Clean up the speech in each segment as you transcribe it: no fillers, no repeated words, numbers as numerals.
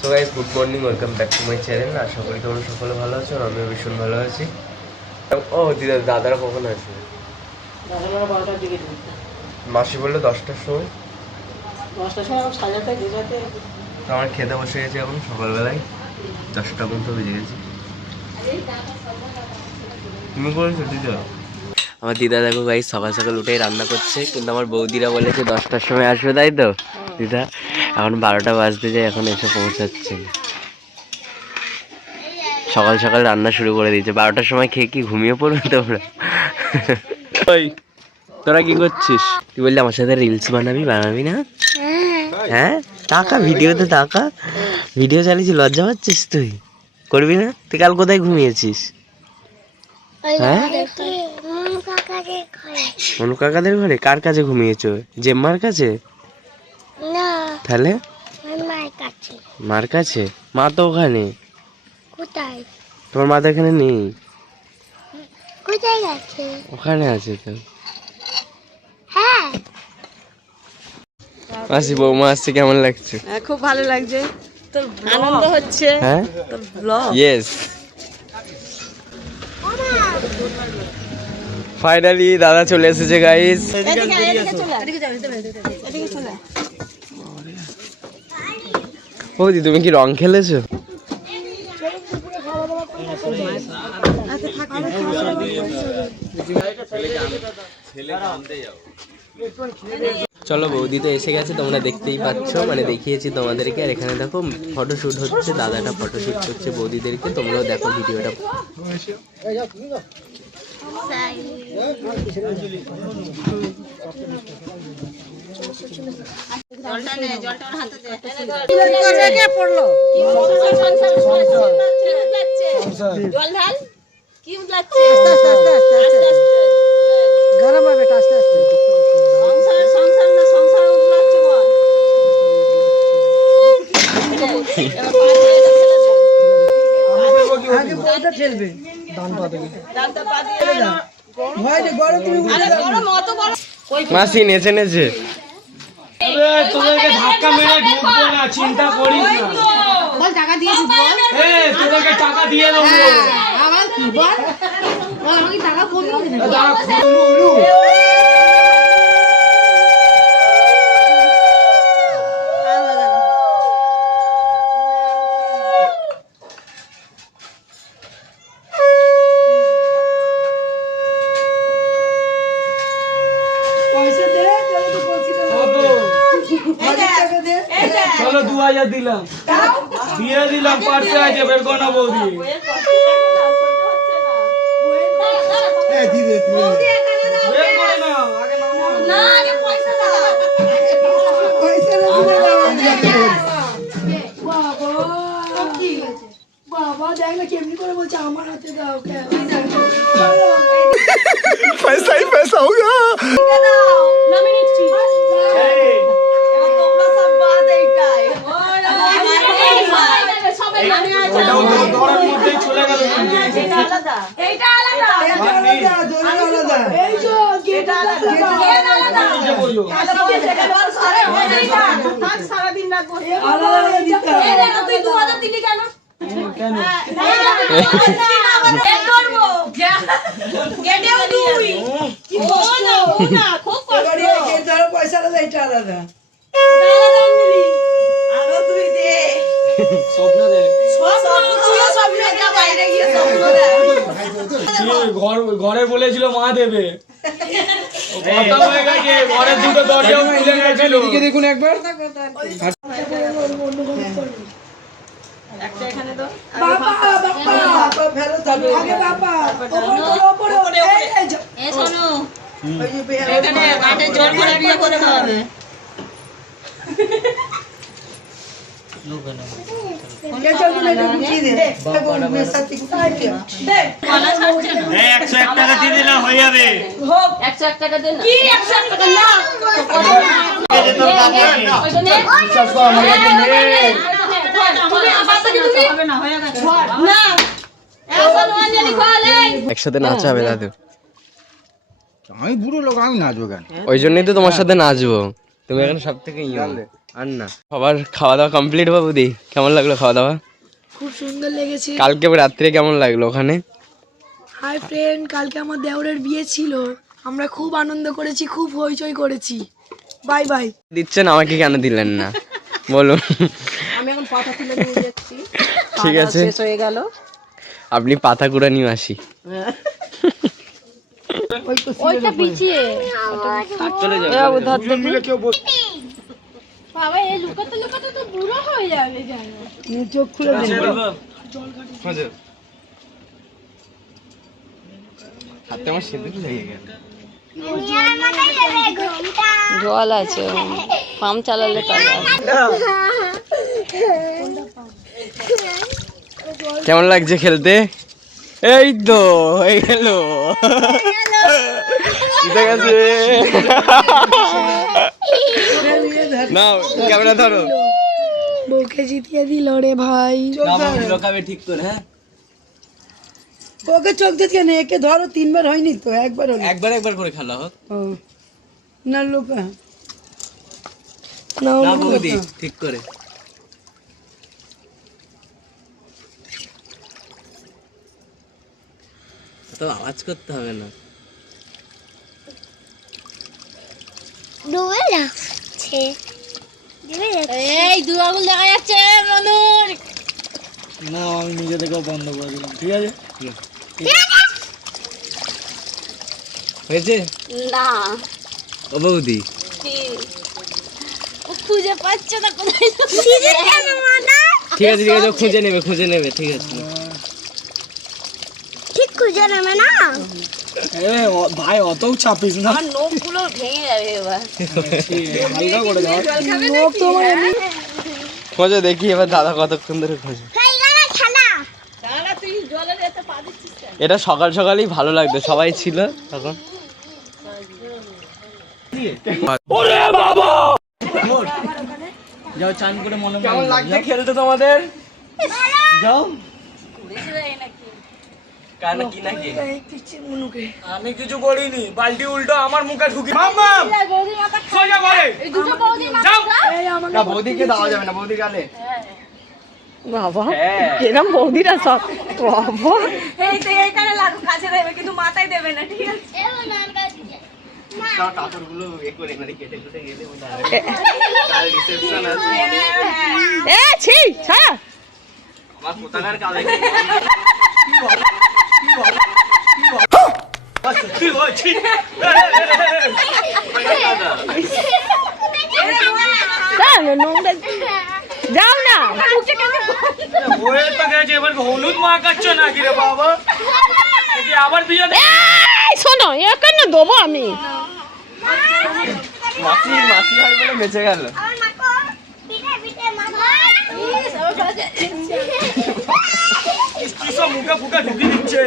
So guys, good morning, welcome back to my channel. আশা করি তোমরা সকলে ভালো আছো, আমিও ভীষণ ভালো আছি। ও দিদা, দাদারা কখন আসবে? মাসি বললো 10টার সময়। 10টার সময় সাজাতে গোজাতে তো আমার খেতে বসে গেছে এখন সকালবেলায়, 10টা মতো বেজে গেছে। তুমি করেছো দিদা? আমার দিদা দেখো গাইস সকাল সকাল উঠেই রান্না করছে, কিন্তু আমার বৌদিরা বলেছে 10টার সময় আসবে, তাই তো দিদা? এখন 12টা বাজতে যায়, এখন এসে পৌঁছাচ্ছে। সকাল সকাল রান্না শুরু করে দিয়েছে। 12টার সময় খেয়ে কি ঘুমিয়ে পড়বে তোমরা? ওই তোরা কি করছিস? তুই বললি আমার সাথে রিলস বানাবি না? হ্যাঁ টাকা, ভিডিওতে টাকা, ভিডিও চালিয়েছি, লজ্জা পাচ্ছিস তুই? করবি না? তুই কাল কোথায় ঘুমিয়েছিস? হ্যাঁ মনু কাকাদের ঘরে। কার কাছে ঘুমিয়েছো? জেম্মার কাছে? তাহলে মার কাছে? মা তো ওখানে। কোথায়? তোমার মা তো এখানে নেই, কোথায় গেছে? ওখানে আছে তো। হ্যাঁ মাসি, বৌমা আসছে, কেমন লাগছে? খুব ভালো লাগছে, তোর আনন্দ হচ্ছে। হ্যাঁ তোর ব্লগ। ইয়েস, ফাইনালি দাদা চলে এসেছে গাইস। বৌদি তুমি কি রং খেলেছো? চলো, বৌদি তো এসে গেছে, তোমরা দেখতেই পাচ্ছ, মানে দেখিয়েছি তোমাদেরকে। আর এখানে দেখো ফটোশুট হচ্ছে, দাদাটা ফটোশুট করছে বৌদিদেরকে, তোমরাও দেখো ভিডিওটা। গরম হবে, আস্তে আস্তে। মাসি নেচে নেচে তোদেরকে ধাক্কা মেরে ঢুকবো না, চিন্তা করিস না। বল টাকা দিয়েছিস বল। তোদেরকে টাকা দিয়ে দেবো। আবার কি বল? বল আমাকে টাকা কমিয়ে দে। চলো 2000 দিলাম, দিয়ে দিলাম, পার্সে আছে, বের করো না বৌদি। বের করে নাও, আগে বাবা দেখ না কেমনি করে বলছে আমার হাতে দাও। पैसा ही पैसा होगा। চলে গেল। ঘরে বলেছিল মা দেবে, কথা হয়ে গেছে, ঘরের দুটো দরজা খুলে গেছিল। দেখুন একবার টাকা দিয়ে দিলাম, হয়ে যাবে। 101 টাকা দেন কি 101 টাকা না একসাথে নাচা হবে দাদু। আমি বুড়ো লোক, আমি নাচবো কেন? ওই জন্যই তো তোমার সাথে নাচবো। তুমি এখন সব থেকে ইয়ং। আর না। সবার খাওয়া দাওয়া কমপ্লিট বাবুদি? কেমন লাগলো খাওয়া দাওয়া? খুব সুন্দর লেগেছে। কালকে রাত্রে কেমন লাগলো ওখানে? হাই ফ্রেন্ড, কালকে আমার দেওরের বিয়ে ছিল, আমরা খুব আনন্দ করেছি, খুব হইচই করেছি। Bye bye. দিচ্ছেন, আমাকে কেন দিলেন না বলুন? আমি এখন পাতা তুলে নিয়ে যাচ্ছি। ঠিক আছে, শেষ হয়ে গেল। আপনি পাতা কুড়া নিয়ে আসি। ওইটা পিছিয়ে চলে যাবে। বাবা এই লুকাতে লুকাতে তো বুড়ো হয়ে যাবে জানো। চোখ খুলে দিন। হাতে আমার সিঁদুর লেগে গেল। জল আছে, পাম্প চালালে কাজে আসবে। কেমন লাগছে খেলতে? এই তো হয়ে গেল, জিতে গেছে। নাও ক্যামেরা ধরো। বউকে জিতিয়ে দিল রে ভাই। লোকাবে ঠিক করে। হ্যাঁ, ওকে চোখ দিতে কেন? একে ধরো, 3 বার হয়নি তো, একবার হলো। একবার একবার করে খেলা হোক না লোকা না বৌদি, ঠিক করে। তো আওয়াজ করতে হবে না। ডুবে যাচ্ছে। এই দু আঙুল দেখা যাচ্ছে মনুর। না আমি নিজে থেকেও বন্ধ করে দিলাম। ঠিক আছে, হয়েছে? না ও বৌদি, কি ও খুঁজে পাচ্ছে না কোথায়। ঠিক আছে ঠিক আছে, ও খুঁজে নেবে খুঁজে নেবে, ঠিক আছে। ঠিক খুঁজে নেবে না। ভাই অতও চাপিস না। আমার নখগুলো ভেঙে যাবে এবার। হালকা করে দাও। লোক তো আমার খোঁজো দেখি এবার দাদা কতক্ষণ ধরে খোঁজে। হয়ে গেল খেলা। দাঁড়া, তুই জলের এতে পা দিচ্ছিস কেন? এটা সকাল সকালই ভালো লাগতো, সবাই ছিল তখন। যাও চান করে মনে কেমন লাগছে খেলতে তোমাদের? যাও। কার কি নাকি? আমি কিছু করিনি, বালতি উল্টো আমার মুখে ঢুকি। মাম্মাম সোজা করে এই দুটো বৌদি যাও। না বৌদিকে দেওয়া যাবে না, বৌদি গালে। বাবা হ্যাঁ, এরকম বৌদিরা সব বাবা। এই তো এইখানে লাগু কাছে দেবে, কিন্তু মাথায় দেবে না, ঠিক আছে? কাপড়গুলো এ করে মানে কেটে কেটে গেলে কাল রিসেপশন আছে। এ ছি ছাড়া। আমার কোথাকার কালে তুই হচ্ছি যাও না। হয়ে তো গেছে, এবার হলুদ মাখাচ্ছ নাকি রে বাবা? একে আবার বিয়ে দে। এই শোনো, এখানে দেবো আমি। মাসি মাসি হয় বলে বেঁচে গেল। আমার মাকো পিঠে পিঠে মামা। কিসব মুখে ফুকা ঢুকি দিচ্ছে।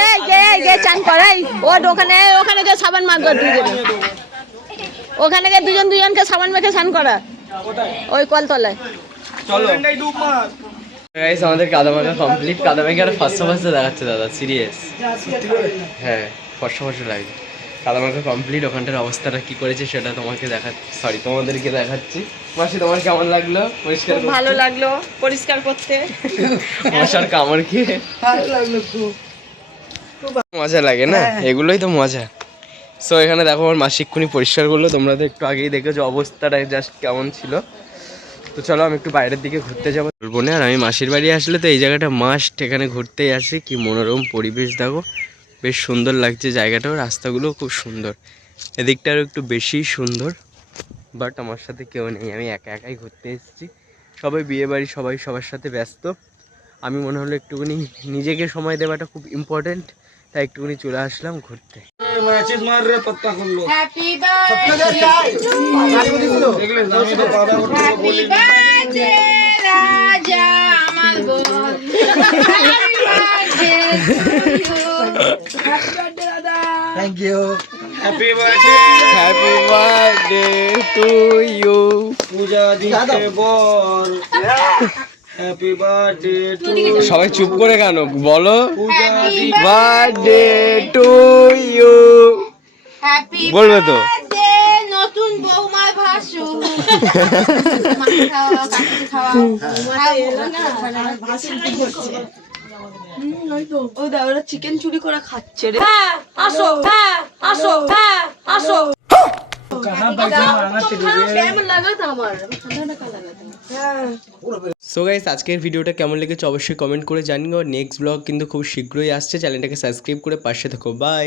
এই গে চান করাই। ওখানে ওখানে যে সাবান মাখবে দুজন। ওখানে গিয়ে দুজনকে সাবান মেখে স্নান করা, ওই কলতলায়। চলো এটাই ডুব মার। গাইস, আমাদের কাদা মাখা কমপ্লিট। কাদা মাখা আর ফার্স্ট ফার্স্ট দেখাচ্ছে দাদা, সিরিয়াস। হ্যাঁ, ফার্স্ট ফার্স্ট লাগছে। কাদা মাখা কমপ্লিট। ওখানটার অবস্থাটা কি করেছে সেটা তোমাকে দেখাচ্ছি, সরি তোমাদেরকে দেখাচ্ছি। মাসি তোমার কেমন লাগলো পরিষ্কার করতে? ভালো লাগলো পরিষ্কার করতে। মশার কামড় খেয়ে ভালো লাগলো খুব। মজা লাগে না, এগুলোই তো মজা। সো এখানে দেখো আমার মাসি এক্ষুনি পরিষ্কার করলো, তোমরা তো একটু আগেই দেখেছো অবস্থাটা জাস্ট কেমন ছিল। তো চলো আমি একটু বাইরের দিকে ঘুরতে যাবো। বলবো না, আর আমি মাসির বাড়ি আসলে তো এই জায়গাটা মাস্ট, এখানে ঘুরতেই আসি। কি মনোরম পরিবেশ দেখো, বেশ সুন্দর লাগছে জায়গাটাও, রাস্তাগুলো খুব সুন্দর। এদিকটা আরও একটু বেশি সুন্দর, বাট আমার সাথে কেউ নেই, আমি একা একাই ঘুরতে এসেছি। সবাই বিয়ে বাড়ি, সবাই সবার সাথে ব্যস্ত। আমি মনে হলো একটুখানি নিজেকে সময় দেওয়াটা খুব ইম্পর্টেন্ট, তাই একটুখানি চলে আসলাম ঘুরতে। ম্যাচেস মার রে পত্তা খুললো। হ্যাপি বার্থডে দেখলে আমি তো পাড়া করতে বলি না। রাজা আমার বোন। Thank you. Happy birthday happy birthday to you. পূজা দিতে বল। হ্যাপি বার্থডে টু সবাই চুপ করে কেন বলো? পূজা দি বার্থডে টু ইউ হ্যাপি বলবে তো? বার্থডে নতুন নতুন বৌমার ভাসু খাওয়া কাকুকে খাওয়া ও দা ওরা চিকেন চুরি করে খাচ্ছে রে। আসো আসো আসো कहाँ पैसा मांगते रे কেমন লাগাতো আমার সো গাইস আজকের ভিডিওটা কেমন লেগেছে অবশ্যই কমেন্ট করে জানিও। নেক্সট ব্লগ কিন্তু খুব শীঘ্রই আসছে, চ্যানেলটাকে সাবস্ক্রাইব করে পাশে থাকো। বাই।